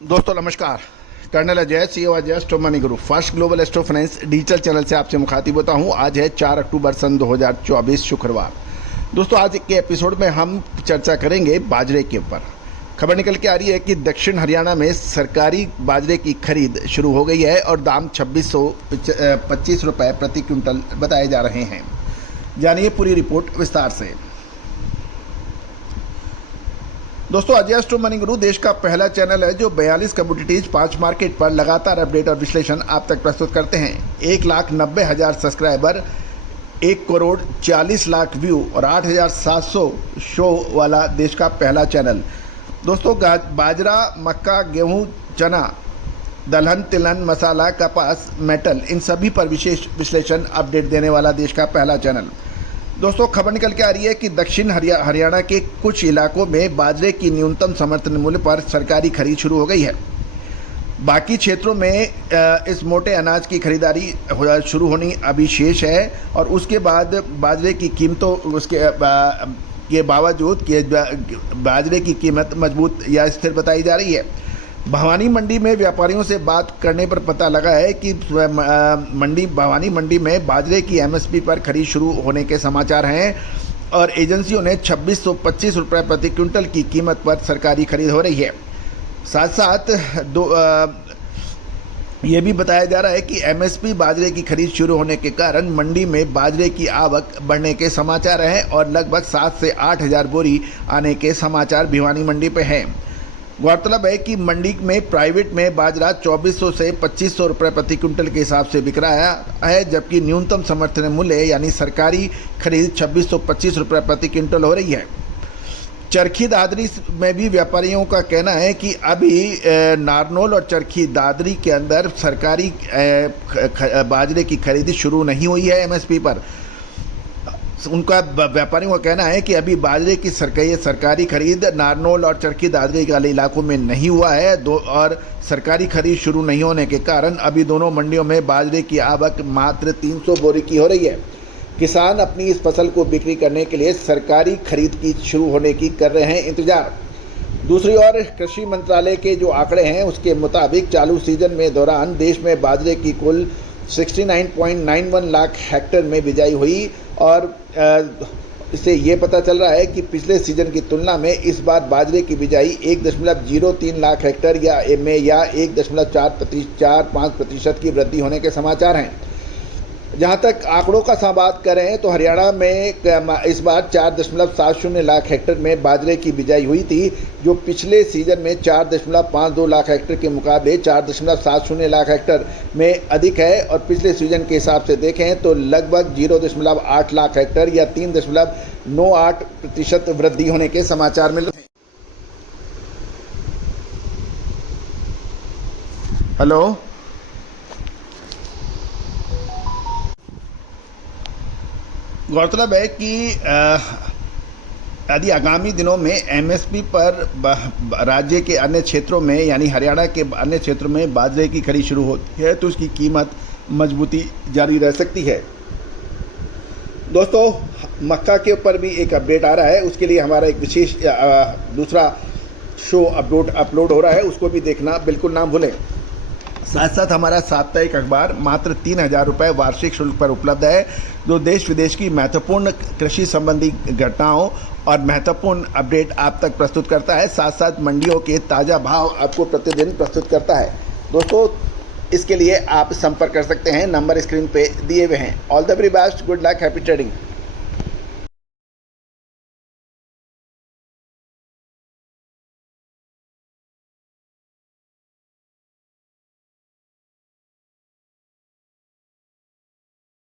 दोस्तों नमस्कार। Colonel Ajay CEO Ajay astro money guru first global astro finance digital channel से आपसे मुखातिब होता हूं। आज है 4 अक्टूबर सन 2024 शुक्रवार। दोस्तों आज के एपिसोड में हम चर्चा करेंगे बाजरे के ऊपर। खबर निकल के आ रही है कि दक्षिण हरियाणा में सरकारी बाजरे की खरीद शुरू हो गई है और दाम 2625 रुपये प्रति क्विंटल बताए जा रहे हैं। जानिए पूरी रिपोर्ट विस्तार से। दोस्तों अजय एस्ट्रो मनी गुरु देश का पहला चैनल है जो 42 कमोडिटीज 5 मार्केट पर लगातार अपडेट और विश्लेषण आप तक प्रस्तुत करते हैं। 1,90,000 सब्सक्राइबर, 1,40,00,000 व्यू और 8,700 शो वाला देश का पहला चैनल। दोस्तों बाजरा, मक्का, गेहूं, चना, दलहन, तिलहन, मसाला, कपास, मेटल, इन सभी पर विशेष विश्लेषण अपडेट देने वाला देश का पहला चैनल। दोस्तों खबर निकल के आ रही है कि दक्षिण हरियाणा के कुछ इलाकों में बाजरे की न्यूनतम समर्थन मूल्य पर सरकारी खरीद शुरू हो गई है। बाकी क्षेत्रों में इस मोटे अनाज की खरीदारी शुरू होनी अभी शेष है और उसके बाद बाजरे की कीमतों के बावजूद कि बाजरे की कीमत मजबूत या स्थिर बताई जा रही है। भवानी मंडी में व्यापारियों से बात करने पर पता लगा है कि भवानी मंडी में बाजरे की एमएसपी पर खरीद शुरू होने के समाचार हैं और एजेंसियों ने 2625 रुपये प्रति क्विंटल की कीमत पर सरकारी खरीद हो रही है। साथ साथ ये भी बताया जा रहा है कि एमएसपी बाजरे की खरीद शुरू होने के कारण मंडी में बाजरे की आवक बढ़ने के समाचार हैं और लगभग 7 से 8 हज़ार बोरी आने के समाचार भिवानी मंडी पे हैं। गौरतलब है कि मंडी में प्राइवेट में बाजरा 2400 से 2500 रुपये प्रति क्विंटल के हिसाब से बिक रहा है, जबकि न्यूनतम समर्थन मूल्य यानी सरकारी खरीद 2625 रुपये प्रति क्विंटल हो रही है। चरखी दादरी में भी व्यापारियों का कहना है कि अभी नारनौल और चरखी दादरी के अंदर सरकारी बाजरे की खरीदी शुरू नहीं हुई है एमएसपी पर। उनका व्यापारियों का कहना है कि अभी बाजरे की सरकारी खरीद नारनौल और चरखी दादरी वाले इलाकों में नहीं हुआ है और सरकारी खरीद शुरू नहीं होने के कारण अभी दोनों मंडियों में बाजरे की आवक मात्र 300 बोरी की हो रही है। किसान अपनी इस फसल को बिक्री करने के लिए सरकारी खरीद की शुरू होने की कर रहे हैं इंतजार। दूसरी ओर कृषि मंत्रालय के जो आंकड़े हैं उसके मुताबिक चालू सीजन में दौरान देश में बाजरे की कुल 69.91 लाख हेक्टेयर में बिजाई हुई और इससे ये पता चल रहा है कि पिछले सीजन की तुलना में इस बार बाजरे की बिजाई 1.03 लाख हेक्टेयर या 1.45% की वृद्धि होने के समाचार हैं। जहां तक आंकड़ों का बात करें तो हरियाणा में इस बार 4.70 लाख हेक्टेयर में बाजरे की बिजाई हुई थी, जो पिछले सीजन में 4.52 लाख हेक्टेयर के मुकाबले 4.70 लाख हेक्टेयर में अधिक है और पिछले सीजन के हिसाब से देखें तो लगभग 0.8 लाख हेक्टेयर या 3.98% वृद्धि होने के समाचार मिल रहे हैं। हेलो, गौरतलब है कि यदि आगामी दिनों में एमएसपी पर राज्य के अन्य क्षेत्रों में यानी हरियाणा के अन्य क्षेत्रों में बाजरे की खरीद शुरू होती है तो उसकी कीमत मजबूती जारी रह सकती है। दोस्तों मक्का के ऊपर भी एक अपडेट आ रहा है, उसके लिए हमारा एक विशेष दूसरा शो अपलोड हो रहा है, उसको भी देखना बिल्कुल ना भूलें। साथ साथ हमारा साप्ताहिक अखबार मात्र 3,000 रुपये वार्षिक शुल्क पर उपलब्ध है, जो देश विदेश की महत्वपूर्ण कृषि संबंधी घटनाओं और महत्वपूर्ण अपडेट आप तक प्रस्तुत करता है। साथ साथ मंडियों के ताज़ा भाव आपको प्रतिदिन प्रस्तुत करता है। दोस्तों इसके लिए आप संपर्क कर सकते हैं, नंबर स्क्रीन पे दिए हुए हैं। All the very best, good luck, happy trading.